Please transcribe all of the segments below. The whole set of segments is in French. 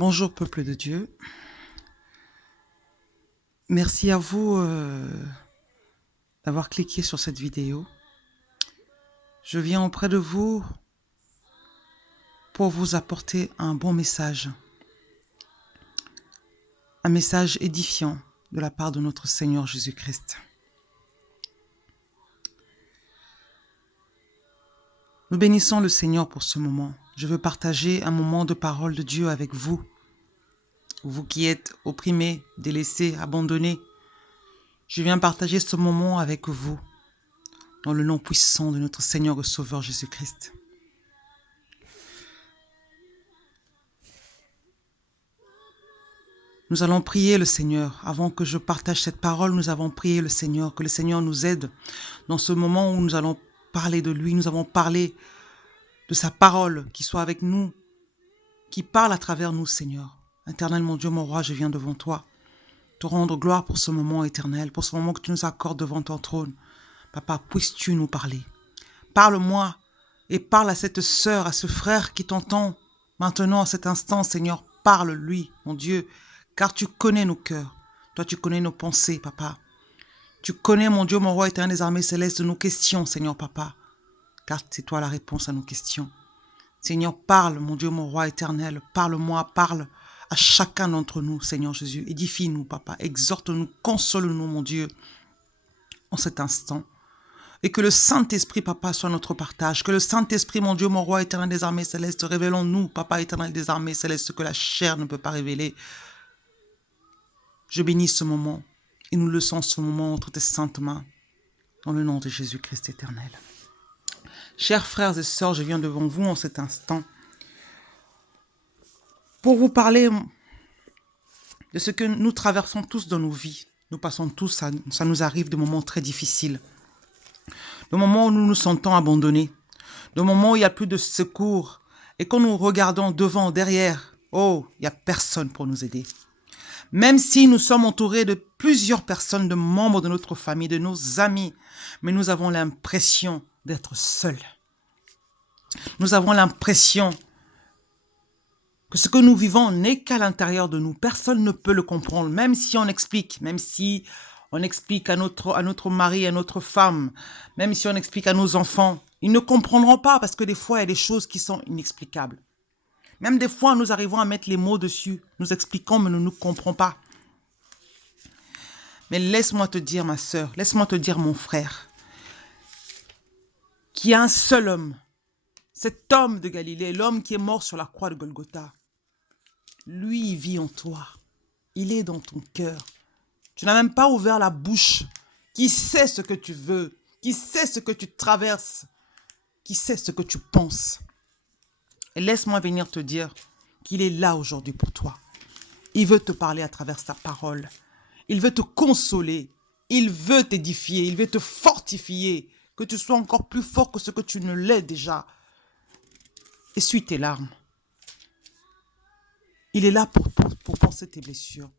Bonjour peuple de Dieu, merci à vous d'avoir cliqué sur cette vidéo. Je viens auprès de vous pour vous apporter un bon message, un message édifiant de la part de notre Seigneur Jésus-Christ. Nous bénissons le Seigneur pour ce moment. Je veux partager un moment de parole de Dieu avec vous. Vous qui êtes opprimés, délaissés, abandonnés, je viens partager ce moment avec vous, dans le nom puissant de notre Seigneur et Sauveur Jésus-Christ. Nous allons prier le Seigneur. Avant que je partage cette parole, nous avons prié le Seigneur, que le Seigneur nous aide dans ce moment où nous allons parler de lui. Nous avons parlé de sa parole, qui soit avec nous, qui parle à travers nous, Seigneur. Éternel, mon Dieu, mon roi, je viens devant toi, te rendre gloire pour ce moment éternel, pour ce moment que tu nous accordes devant ton trône. Papa, puisses-tu nous parler? Parle-moi et parle à cette sœur, à ce frère qui t'entend maintenant, à cet instant, Seigneur. Parle-lui, mon Dieu, car tu connais nos cœurs. Toi, tu connais nos pensées, Papa. Tu connais, mon Dieu, mon roi éternel des armées célestes, nos questions, Seigneur, Papa, car c'est toi la réponse à nos questions. Seigneur, parle, mon Dieu, mon roi éternel, parle-moi, parle à chacun d'entre nous, Seigneur Jésus. Édifie-nous, Papa, exhorte-nous, console-nous, mon Dieu, en cet instant. Et que le Saint-Esprit, Papa, soit notre partage. Que le Saint-Esprit, mon Dieu, mon roi éternel des armées célestes, révélons-nous, Papa éternel des armées célestes, ce que la chair ne peut pas révéler. Je bénis ce moment et nous laissons ce moment entre tes saintes mains, dans le nom de Jésus-Christ éternel. Chers frères et sœurs, je viens devant vous en cet instant pour vous parler de ce que nous traversons tous dans nos vies. Nous passons tous, ça nous arrive de moments très difficiles, de moments où nous nous sentons abandonnés, de moments où il n'y a plus de secours et quand nous regardons devant, derrière, oh, il n'y a personne pour nous aider. Même si nous sommes entourés de plusieurs personnes, de membres de notre famille, de nos amis, mais nous avons l'impression d'être seuls. Nous avons l'impression que ce que nous vivons n'est qu'à l'intérieur de nous. Personne ne peut le comprendre, même si on explique, à notre mari, à notre femme, même si on explique à nos enfants. Ils ne comprendront pas parce que des fois, il y a des choses qui sont inexplicables. Même des fois, nous arrivons à mettre les mots dessus. Nous expliquons, mais nous ne comprenons pas. Mais laisse-moi te dire, ma sœur, laisse-moi te dire, mon frère, qu'il y a un seul homme, cet homme de Galilée, l'homme qui est mort sur la croix de Golgotha. Lui, il vit en toi. Il est dans ton cœur. Tu n'as même pas ouvert la bouche. Qui sait ce que tu veux? Qui sait ce que tu traverses? Qui sait ce que tu penses? Et laisse-moi venir te dire qu'il est là aujourd'hui pour toi. Il veut te parler à travers sa parole. Il veut te consoler. Il veut t'édifier. Il veut te fortifier. Que tu sois encore plus fort que ce que tu ne l'es déjà. Essuie tes larmes. Il est là pour penser tes blessures.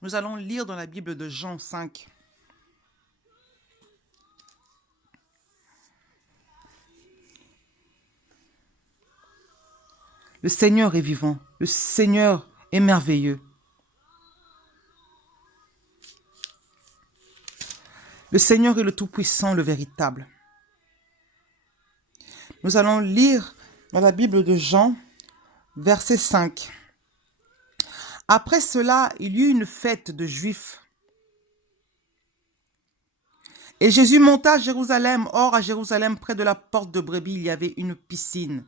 Nous allons lire dans la Bible de Jean 5. Le Seigneur est vivant. Le Seigneur est merveilleux. Le Seigneur est le Tout-Puissant, le véritable. Nous allons lire dans la Bible de Jean, verset 5. Après cela, il y eut une fête de Juifs. Et Jésus monta à Jérusalem. Or, à Jérusalem, près de la porte de Brebis, il y avait une piscine.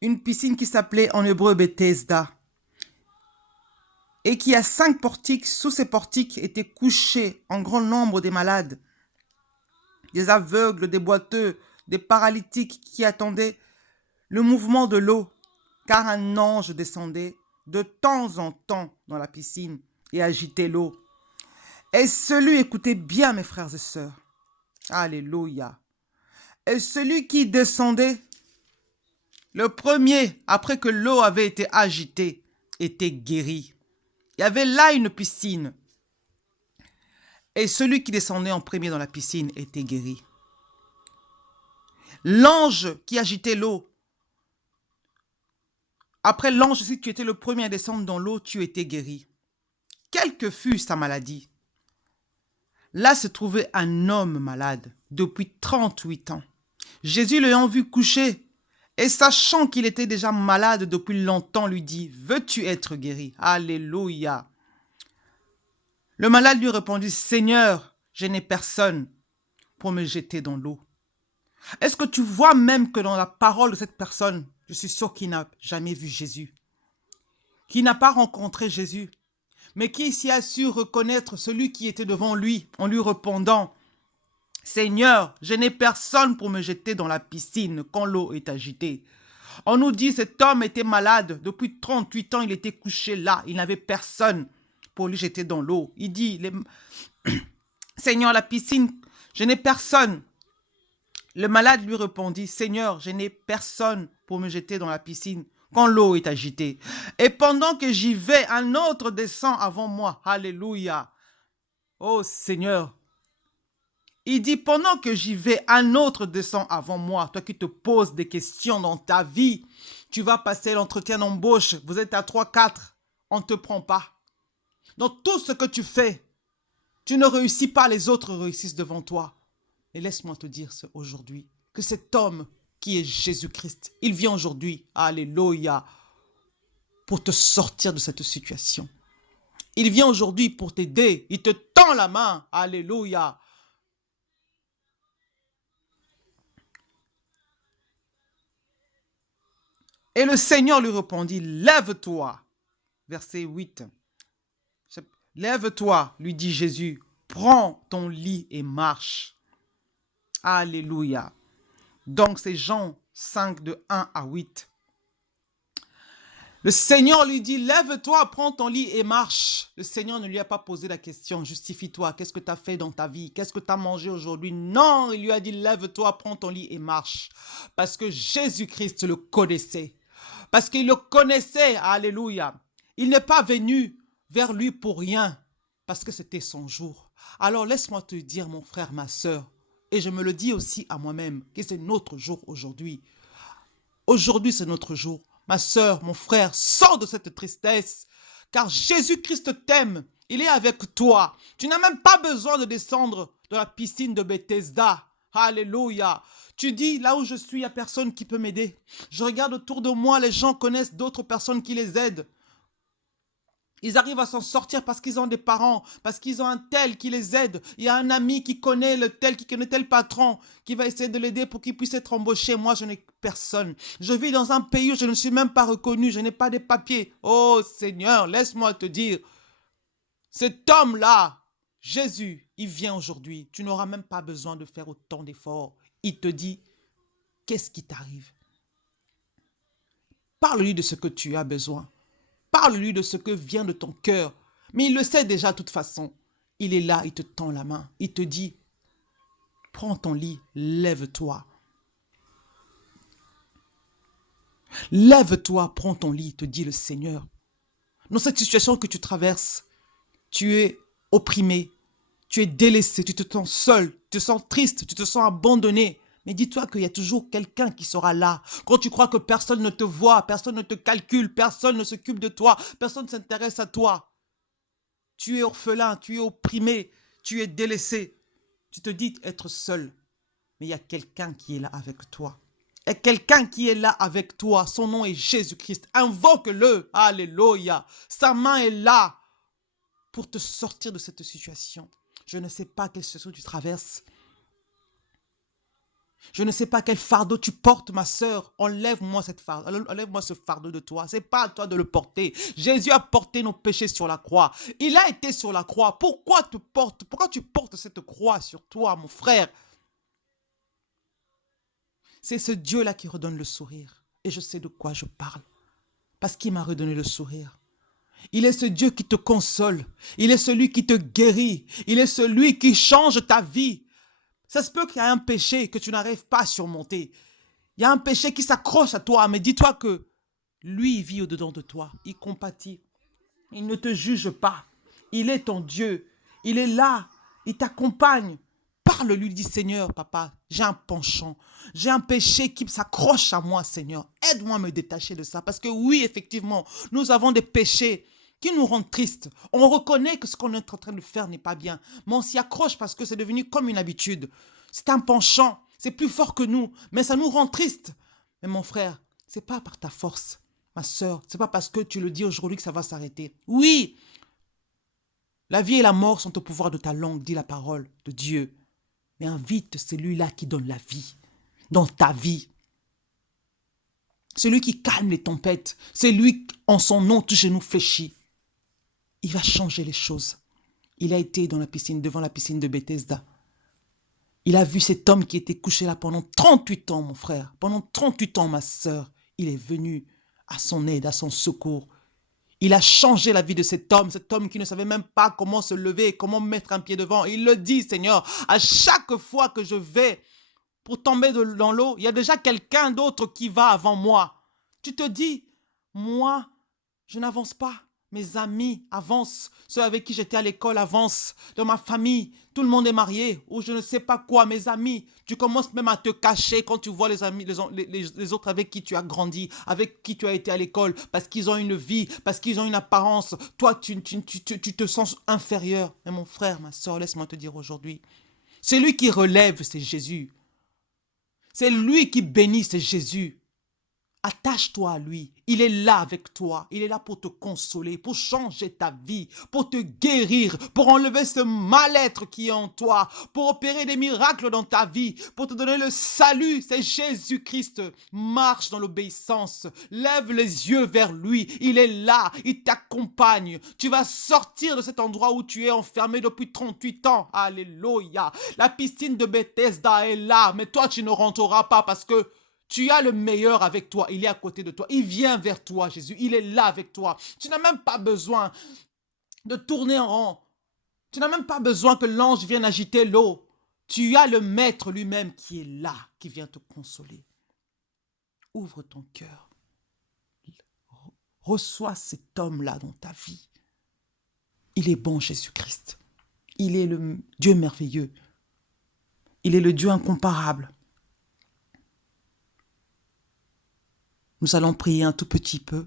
Une piscine qui s'appelait en hébreu Bethesda. Et qui a 5 portiques. Sous ces portiques étaient couchés en grand nombre des malades, des aveugles, des boiteux, des paralytiques qui attendaient le mouvement de l'eau, car un ange descendait de temps en temps dans la piscine et agitait l'eau. Et celui, écoutez bien mes frères et sœurs, alléluia, et celui qui descendait, le premier, après que l'eau avait été agitée, était guéri. Il y avait là une piscine. Et celui qui descendait en premier dans la piscine était guéri. L'ange qui agitait l'eau Après l'ange, si tu étais le premier à descendre dans l'eau, tu étais guéri. Quelle que fût sa maladie. Là se trouvait un homme malade depuis 38 ans. Jésus l'ayant vu coucher et sachant qu'il était déjà malade depuis longtemps, lui dit, « Veux-tu être guéri ?» Alléluia. Le malade lui répondit, « Seigneur, je n'ai personne pour me jeter dans l'eau. » Est-ce que tu vois même que dans la parole de cette personne, je suis sûr qu'il n'a jamais vu Jésus, qu'il n'a pas rencontré Jésus, mais qui ici a su reconnaître celui qui était devant lui en lui répondant, « Seigneur, je n'ai personne pour me jeter dans la piscine quand l'eau est agitée. » On nous dit cet homme était malade. Depuis 38 ans, il était couché là. Il n'avait personne pour lui jeter dans l'eau. Il dit, « Seigneur, la piscine, je n'ai personne. » Le malade lui répondit, « Seigneur, je n'ai personne pour me jeter dans la piscine quand l'eau est agitée. Et pendant que j'y vais, un autre descend avant moi. » Alléluia. Oh Seigneur. Il dit, pendant que j'y vais, un autre descend avant moi. Toi qui te poses des questions dans ta vie, tu vas passer l'entretien d'embauche. Vous êtes à 3-4, on ne te prend pas. Dans tout ce que tu fais, tu ne réussis pas, les autres réussissent devant toi. Et laisse-moi te dire aujourd'hui que cet homme qui est Jésus-Christ, il vient aujourd'hui, alléluia, pour te sortir de cette situation. Il vient aujourd'hui pour t'aider. Il te tend la main, alléluia. Et le Seigneur lui répondit, « Lève-toi. » Verset 8. « Lève-toi, lui dit Jésus, prends ton lit et marche. » Alléluia. Donc c'est Jean 5 de 1 à 8. Le Seigneur lui dit, « Lève-toi, prends ton lit et marche. » Le Seigneur ne lui a pas posé la question, « Justifie-toi, qu'est-ce que tu as fait dans ta vie? Qu'est-ce que tu as mangé aujourd'hui? » Non, il lui a dit, « Lève-toi, prends ton lit et marche. » Parce que Jésus-Christ le connaissait. Parce qu'il le connaissait, alléluia. Il n'est pas venu vers lui pour rien, parce que c'était son jour. Alors laisse-moi te dire, mon frère, ma sœur, et je me le dis aussi à moi-même, que c'est notre jour aujourd'hui. Aujourd'hui, c'est notre jour. Ma sœur, mon frère, sors de cette tristesse, car Jésus-Christ t'aime. Il est avec toi. Tu n'as même pas besoin de descendre de la piscine de Bethesda. Alléluia. Tu dis, là où je suis, il n'y a personne qui peut m'aider. Je regarde autour de moi, les gens connaissent d'autres personnes qui les aident. Ils arrivent à s'en sortir parce qu'ils ont des parents, parce qu'ils ont un tel qui les aide. Il y a un ami qui connaît le tel, qui connaît tel patron, qui va essayer de l'aider pour qu'il puisse être embauché. Moi, je n'ai personne. Je vis dans un pays où je ne suis même pas reconnu, je n'ai pas des papiers. Oh Seigneur, laisse-moi te dire, cet homme-là, Jésus, il vient aujourd'hui. Tu n'auras même pas besoin de faire autant d'efforts. Il te dit, qu'est-ce qui t'arrive? Parle-lui de ce que tu as besoin. Parle-lui de ce que vient de ton cœur. Mais il le sait déjà de toute façon. Il est là, il te tend la main. Il te dit, prends ton lit, lève-toi. Lève-toi, prends ton lit, te dit le Seigneur. Dans cette situation que tu traverses, tu es opprimé, tu es délaissé, tu te sens seul, tu te sens triste, tu te sens abandonné. Mais dis-toi qu'il y a toujours quelqu'un qui sera là. Quand tu crois que personne ne te voit, personne ne te calcule, personne ne s'occupe de toi, personne ne s'intéresse à toi. Tu es orphelin, tu es opprimé, tu es délaissé. Tu te dis être seul. Mais il y a quelqu'un qui est là avec toi. Et quelqu'un qui est là avec toi, son nom est Jésus-Christ. Invoque-le, alléluia. Sa main est là pour te sortir de cette situation. Je ne sais pas quelle situation tu traverses. Je ne sais pas quel fardeau tu portes, ma sœur. Enlève-moi ce fardeau de toi. Ce n'est pas à toi de le porter. Jésus a porté nos péchés sur la croix. Il a été sur la croix. Pourquoi tu portes cette croix sur toi, mon frère? C'est ce Dieu-là qui redonne le sourire. Et je sais de quoi je parle. Parce qu'il m'a redonné le sourire. Il est ce Dieu qui te console. Il est celui qui te guérit. Il est celui qui change ta vie. Ça se peut qu'il y a un péché que tu n'arrives pas à surmonter. Il y a un péché qui s'accroche à toi, mais dis-toi que lui, il vit au-dedans de toi. Il compatit. Il ne te juge pas. Il est ton Dieu. Il est là. Il t'accompagne parle-lui, dis Seigneur, papa, j'ai un penchant, j'ai un péché qui s'accroche à moi, Seigneur. Aide-moi à me détacher de ça. Parce que oui, effectivement, nous avons des péchés qui nous rendent tristes. On reconnaît que ce qu'on est en train de faire n'est pas bien. Mais on s'y accroche parce que c'est devenu comme une habitude. C'est un penchant. C'est plus fort que nous. Mais ça nous rend tristes. Mais mon frère, c'est pas par ta force. Ma sœur, c'est pas parce que tu le dis aujourd'hui que ça va s'arrêter. Oui, la vie et la mort sont au pouvoir de ta langue, dit la parole de Dieu. Mais invite celui-là qui donne la vie dans ta vie. Celui qui calme les tempêtes. C'est lui, en son nom, tout genou fléchit. Il va changer les choses. Il a été dans la piscine, devant la piscine de Bethesda. Il a vu cet homme qui était couché là pendant 38 ans, mon frère. Pendant 38 ans, ma sœur. Il est venu à son aide, à son secours. Il a changé la vie de cet homme qui ne savait même pas comment se lever, comment mettre un pied devant. Il le dit, Seigneur, à chaque fois que je vais pour tomber dans l'eau, il y a déjà quelqu'un d'autre qui va avant moi. Tu te dis, moi, je n'avance pas. Mes amis avancent. Ceux avec qui j'étais à l'école avancent. Dans ma famille, tout le monde est marié. Ou je ne sais pas quoi, mes amis. Tu commences même à te cacher quand tu vois les amis, les autres avec qui tu as grandi, avec qui tu as été à l'école, parce qu'ils ont une vie, parce qu'ils ont une apparence. Toi, tu te sens inférieur. Mais mon frère, ma soeur, laisse-moi te dire aujourd'hui, c'est lui qui relève, c'est Jésus. C'est lui qui bénit, c'est Jésus. Attache-toi à lui. Il est là avec toi. Il est là pour te consoler, pour changer ta vie, pour te guérir, pour enlever ce mal-être qui est en toi, pour opérer des miracles dans ta vie, pour te donner le salut. C'est Jésus-Christ. Marche dans l'obéissance. Lève les yeux vers lui. Il est là. Il t'accompagne. Tu vas sortir de cet endroit où tu es enfermé depuis 38 ans. Alléluia. La piscine de Bethesda est là, mais toi, tu ne rentreras pas parce que tu as le meilleur avec toi. Il est à côté de toi. Il vient vers toi, Jésus. Il est là avec toi. Tu n'as même pas besoin de tourner en rond. Tu n'as même pas besoin que l'ange vienne agiter l'eau. Tu as le Maître lui-même qui est là, qui vient te consoler. Ouvre ton cœur. Reçois cet homme-là dans ta vie. Il est bon, Jésus-Christ. Il est le Dieu merveilleux. Il est le Dieu incomparable. Nous allons prier un tout petit peu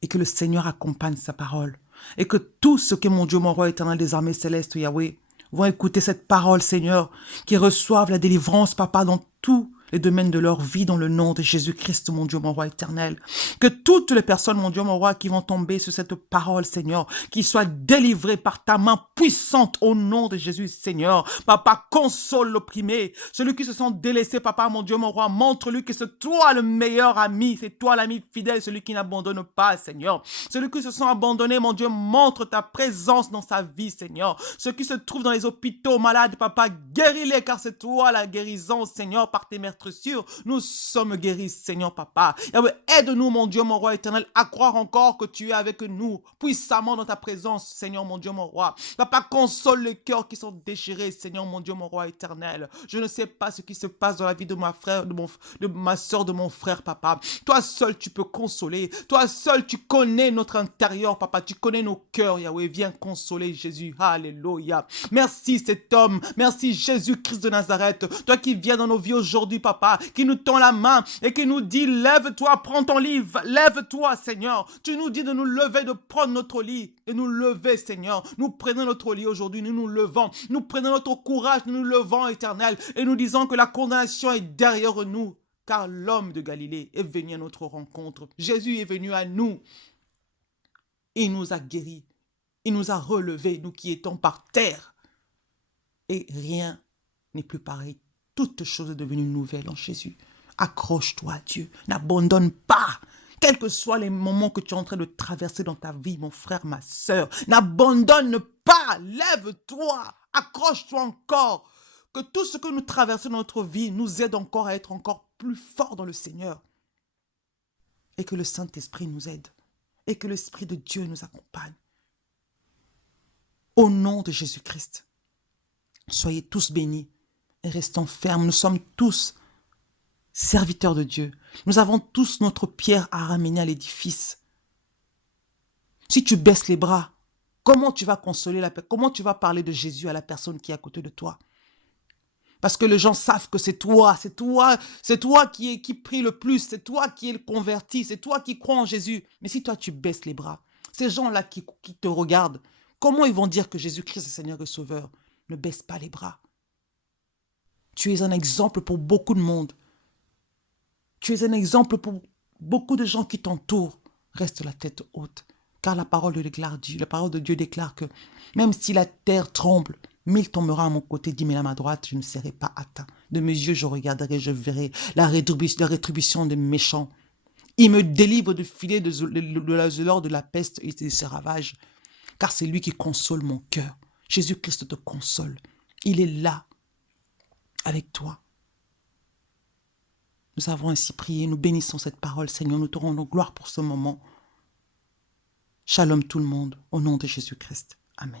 et que le Seigneur accompagne sa parole. Et que tout ce que mon Dieu, mon roi éternel des armées célestes, Yahweh, vont écouter cette parole, Seigneur, qui reçoivent la délivrance, Papa, dans tous les domaines de leur vie, dans le nom de Jésus-Christ, mon Dieu, mon roi éternel. Que toutes les personnes, mon Dieu, mon roi, qui vont tomber sur cette parole, Seigneur, qu'ils soient délivrés par ta main puissante au nom de Jésus, Seigneur. Papa, console l'opprimé. Celui qui se sent délaissé, Papa, mon Dieu, mon roi, montre-lui que c'est toi le meilleur ami. C'est toi l'ami fidèle, celui qui n'abandonne pas, Seigneur. Celui qui se sent abandonné, mon Dieu, montre ta présence dans sa vie, Seigneur. Ceux qui se trouvent dans les hôpitaux malades, Papa, guéris-les, car c'est toi la guérison, Seigneur, par tes meurtrissures. Nous sommes guéris, Seigneur, Papa. Aide-nous, mon Dieu, mon roi éternel, à croire encore que tu es avec nous, puissamment dans ta présence, Seigneur, mon Dieu, mon roi. Papa, console les cœurs qui sont déchirés, Seigneur, mon Dieu, mon roi éternel. Je ne sais pas ce qui se passe dans la vie de ma frère, de ma soeur, de mon frère, Papa. Toi seul, tu peux consoler. Toi seul, tu connais notre intérieur, Papa. Tu connais nos cœurs, Yahweh. Viens consoler, Jésus. Alléluia. Merci, cet homme. Merci, Jésus-Christ de Nazareth. Toi qui viens dans nos vies aujourd'hui, Papa, qui nous tend la main et qui nous dit, lève-toi, prends ton lit, lève-toi, Seigneur. Tu nous dis de nous lever, de prendre notre lit et nous lever, Seigneur. Nous prenons notre lit aujourd'hui, nous nous levons. Nous prenons notre courage, nous nous levons, Éternel, et nous disons que la condamnation est derrière nous, car l'homme de Galilée est venu à notre rencontre. Jésus est venu à nous. Il nous a guéris. Il nous a relevés, nous qui étions par terre. Et rien n'est plus pareil. Toute chose est devenue nouvelle en Jésus. Accroche-toi à Dieu. N'abandonne pas. Quels que soient les moments que tu es en train de traverser dans ta vie, mon frère, ma sœur, n'abandonne pas. Lève-toi. Accroche-toi encore. Que tout ce que nous traversons dans notre vie nous aide encore à être encore plus forts dans le Seigneur. Et que le Saint-Esprit nous aide. Et que l'Esprit de Dieu nous accompagne. Au nom de Jésus-Christ, soyez tous bénis et restons fermes. Nous sommes tous serviteurs de Dieu. Nous avons tous notre pierre à ramener à l'édifice. Si tu baisses les bras, comment tu vas consoler la personne? Comment tu vas parler de Jésus à la personne qui est à côté de toi? Parce que les gens savent que c'est toi qui prie le plus, c'est toi qui es le converti, c'est toi qui crois en Jésus. Mais si toi, tu baisses les bras, ces gens-là qui te regardent, comment ils vont dire que Jésus-Christ est Seigneur et Sauveur? Ne baisse pas les bras. Tu es un exemple pour beaucoup de monde. Tu es un exemple pour beaucoup de gens qui t'entourent. Reste la tête haute. Car la parole de Dieu déclare que même si la terre tremble, 1000 tombera à mon côté, 10 000 à ma droite, je ne serai pas atteint. De mes yeux, je regarderai, je verrai la rétribution des méchants. Il me délivre du filet de l'or de la peste et de ses ravages. Car c'est lui qui console mon cœur. Jésus-Christ te console. Il est là, avec toi. Nous avons ainsi prié, nous bénissons cette parole, Seigneur, nous te rendons gloire pour ce moment. Shalom tout le monde, au nom de Jésus-Christ. Amen.